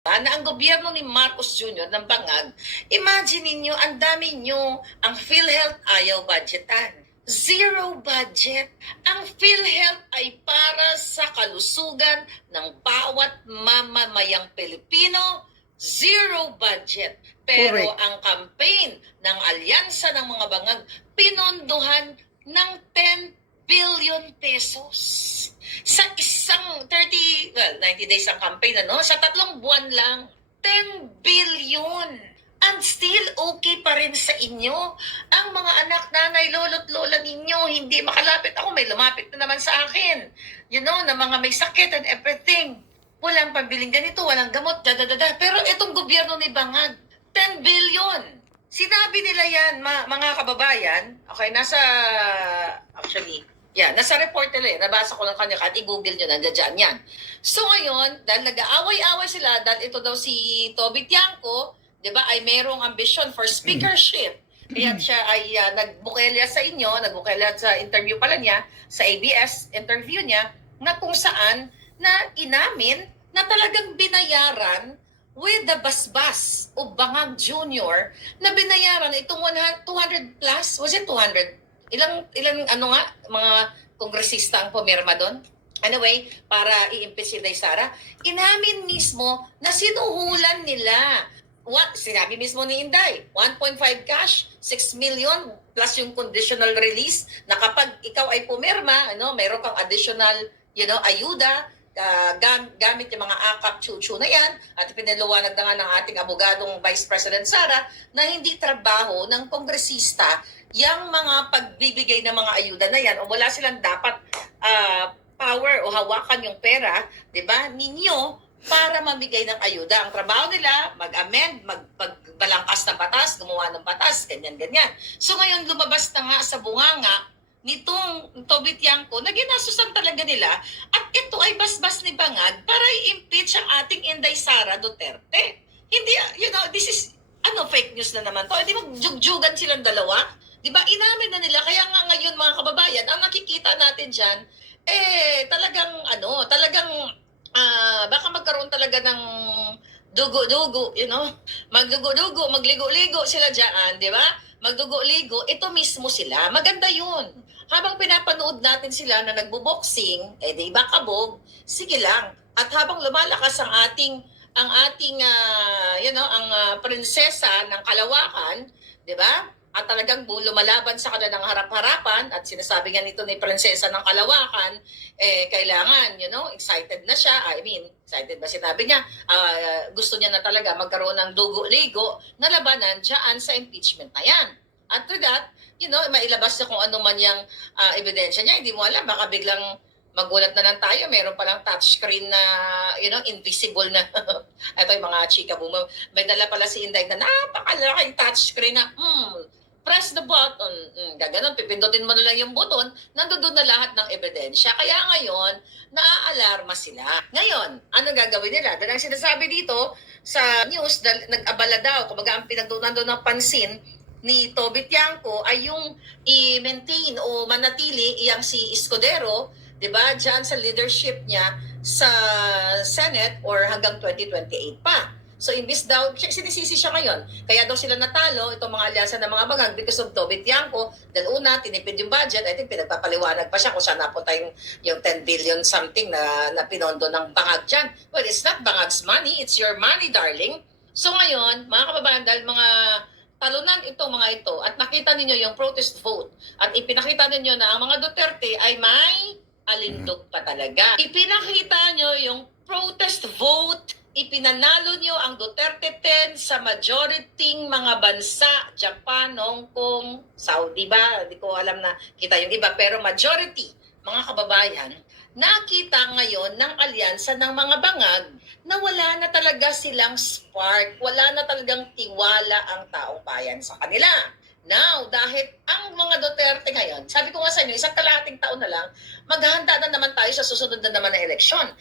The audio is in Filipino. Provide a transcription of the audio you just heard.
Na ang gobyerno ni Marcos Jr. ng bangag, imagine ninyo, ang dami nyo, ang PhilHealth ayaw budgetan. Zero budget. Ang PhilHealth ay para sa kalusugan ng bawat mamamayang Pilipino. Zero budget. Pero Correct. ang campaign ng Alyansa ng mga Bangag, pinondohan ng 10 billion pesos. Sa isang 90 days ang campaign, sa 3 buwan lang, 10 billion. And still okay pa rin sa inyo. Ang mga anak, nanay, lolo't lola ninyo, hindi makalapit. Ako, may lumapit na naman sa akin. Na mga may sakit and everything. Walang pambiling ganito, walang gamot, dadadada. Pero itong gobyerno ni Bangag, 10 billion. Sinabi nila yan, mga kababayan, okay, nasa report nila yan. Nabasa ko lang kanya at i-google nyo, nandiyan yan. So ngayon, dahil nag-aaway-aaway sila, dahil ito daw si Toby Tiangco, di ba, ay merong ambisyon for speakership. Kaya siya ay nagbukelya sa inyo, nagbukelya sa interview pala niya, sa ABS interview niya, na kung saan na inamin na talagang binayaran with the Basbas o Bangag Jr. na binayaran itong 200 plus, was it 200? Ilang mga kongresista ang pumirma doon? Anyway, para i-impeach si Inday Sara, inamin mismo na sinuhulan nila. Sinabi mismo ni Inday, 1.5 cash, 6 million plus yung conditional release na kapag ikaw ay pumirma, mayroon kang additional, ayuda, gamit yung mga akap chuchu na yan, at pinaliwanag na nga ng ating abogadong Vice President Sara na hindi trabaho ng kongresista yung mga pagbibigay ng mga ayuda na yan, o wala silang dapat power o hawakan yung pera, di ba, ninyo para mamigay ng ayuda. Ang trabaho nila, mag-amend, magbalangkas ng batas, gumawa ng batas, ganyan-ganyan. So ngayon, lumabas na nga sa bunganga nitong Toby Tiangco na ginasusan talaga nila, at ito ay basbas ni Bangag para i-impeach ang ating Inday Sara Duterte. Hindi, this is, fake news na naman to. Hindi magjugjugan silang dalawa. Di ba, inamin na nila. Kaya nga ngayon, mga kababayan, ang nakikita natin dyan, baka magkaroon talaga ng dugo-dugo, magdugo-dugo, magligo-ligo sila dyan, di ba? Magdugo-ligo, ito mismo sila. Maganda yun. Habang pinapanood natin sila na nagbo-boxing, di ba kabog, sige lang. At habang lumalakas ang ating prinsesa ng Kalawakan, di ba? At talagang lumalaban sa kanilang harap-harapan, at sinasabi nga nito ni Prinsesa ng Kalawakan, kailangan, excited na siya. Excited ba sinabi niya? Gusto niya na talaga magkaroon ng dugo-ligo na labanan dyan sa impeachment na yan. At to that, mailabas na kung ano man yung ebidensya niya. Hindi mo alam, baka biglang magulat na lang tayo, meron palang touchscreen na, invisible na, ito yung mga chika boom. May dala pala si Inday na napakalaking touchscreen na, press the button, gaganon, pipindutin mo na lang yung button, nandoon na lahat ng ebidensya. Kaya ngayon, naaalarma sila. Ngayon, ano gagawin nila? Dahil ang sinasabi dito sa news, nag-abala daw, kumbaga ang pinagdunan doon ng pansin ni Toby Tiangco ay yung i-maintain o manatili iyang si Escudero, di ba, dyan sa leadership niya sa Senate or hanggang 2028 pa. So, imbis daw, sinisisi siya ngayon. Kaya daw sila natalo, itong mga alyansa ng mga Bangag, because of Toby Tiangco. Dahil una, tinipid yung budget. I think pinagpapaliwanag pa siya kung saan napunta yung 10 billion something na pinondo ng Bangag dyan. Well, it's not Bangag's money. It's your money, darling. So, ngayon, mga kababayan, dahil mga talunan mga ito, at nakita ninyo yung protest vote, at ipinakita ninyo na ang mga Duterte ay may alindog pa talaga. Ipinakita nyo yung protest vote, ipinanalo nyo ang Duterte 10 sa majority mga bansa, Japan, Hong Kong, Saudi ba? Hindi ko alam na kita yung iba, pero majority, mga kababayan, nakita ngayon ng alyansa ng mga Bangag na wala na talaga silang spark, wala na talagang tiwala ang taong bayan sa kanila. Now, dahil ang mga Duterte ngayon, sabi ko nga sa inyo, isang kalahating taon na lang, maghahanda na naman tayo sa susunod na naman na eleksyon.